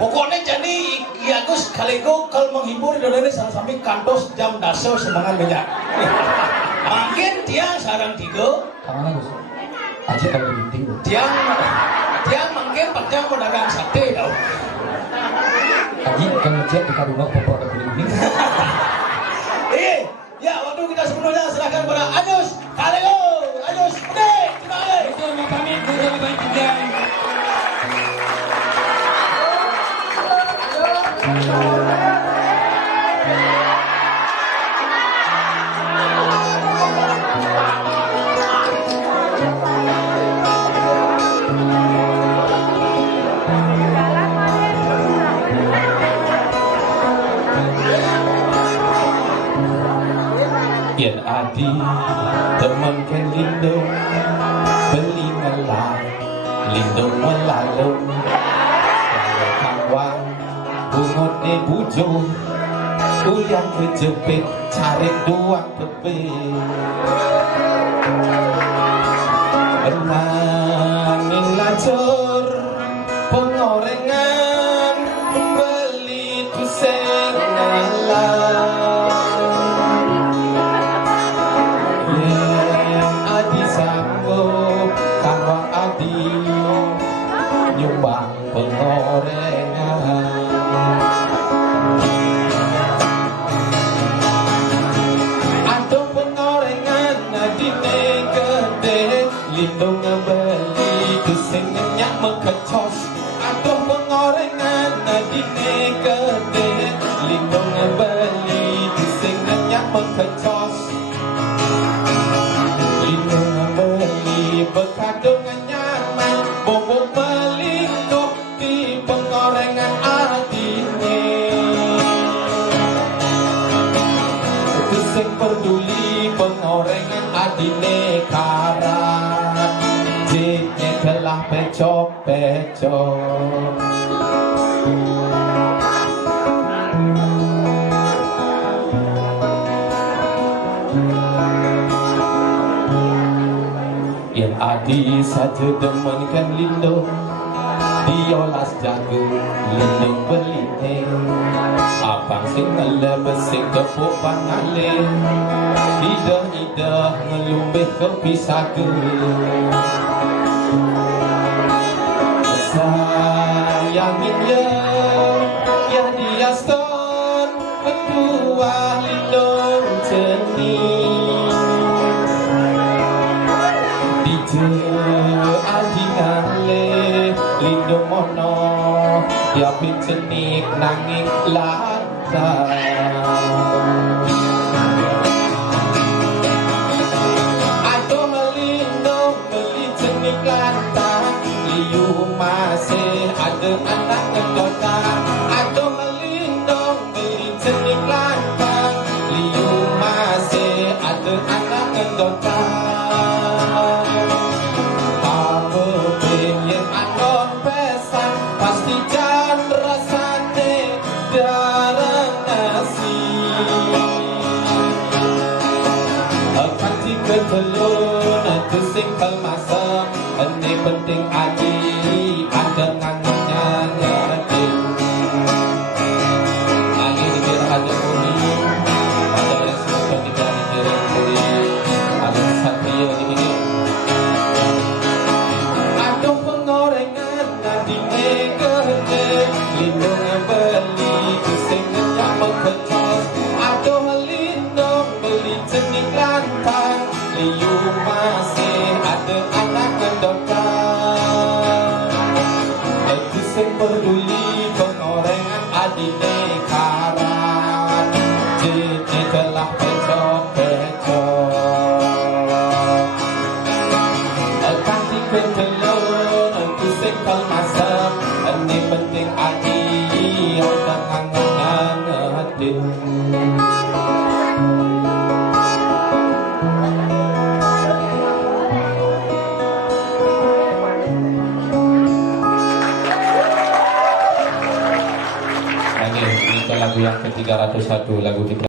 Pokoknya jadi Agus kalego kalau menghibur Indonesia sampai kantos jam dasar semangat banyak. Makin dia sarang tiga. Kemana Gus? Aja kalau binting. Dia makin pedagang pedagang sate tau. Tadi kan ngecek di Kaduna popor ada binting. Ya waktu kita sepenuhnya serahkan pada Agus kalego. Agus bedik. Terima kasih. Itu mau pamit dulu baik juga. Yen adi teman kan lindung beli melang lindung melalung kawan bungot ne bujo uyang kejepit cari duang tepik Nanging lacur pengorengan beli tuseng ngalang nyumbang pengorengan aduh pengorengan adine gede lindung beli kusing nyak mekecos aduh pengorengan adine gede lindung beli kusing nyak mekecos lindung beli bekadung nyaman bobo melingkup di pengorengan adine kusing peduli pengorengan adine karat jiknya telah pecok-pecok yang adi saja demenkan lindung diolas jago lindung beliteng abang sing ngelebes sing kepuk pangale idah ngelumbih ke pisaga sayangin ya dia ston kedua lindung cening adi ngale lindung mono dia pincenik nanging lata aduh melindung beli cenik lata liu masih ada anak ngedota aduh melindung beli cenik lata liu masih ada anak ngedota pasti jan rasane darah nasi akan tiga telur nanti singkal masak ini penting aji ada ngangganya ngerti lagi dikira ada kuning ada resmi tidak dikira kuning ada satria di sini aduh pengorengan adine lindung beli kusing nyak mekecos aduh lindung beli cenik lantang liu masih ada anak ngedokan kusing peduli pengorengan adine karat jadi telah pecok-pecok kaki ketelur kusing kal masak ini penting adi orang ngangen-ngangetin ini lagu yang ke-301 lagu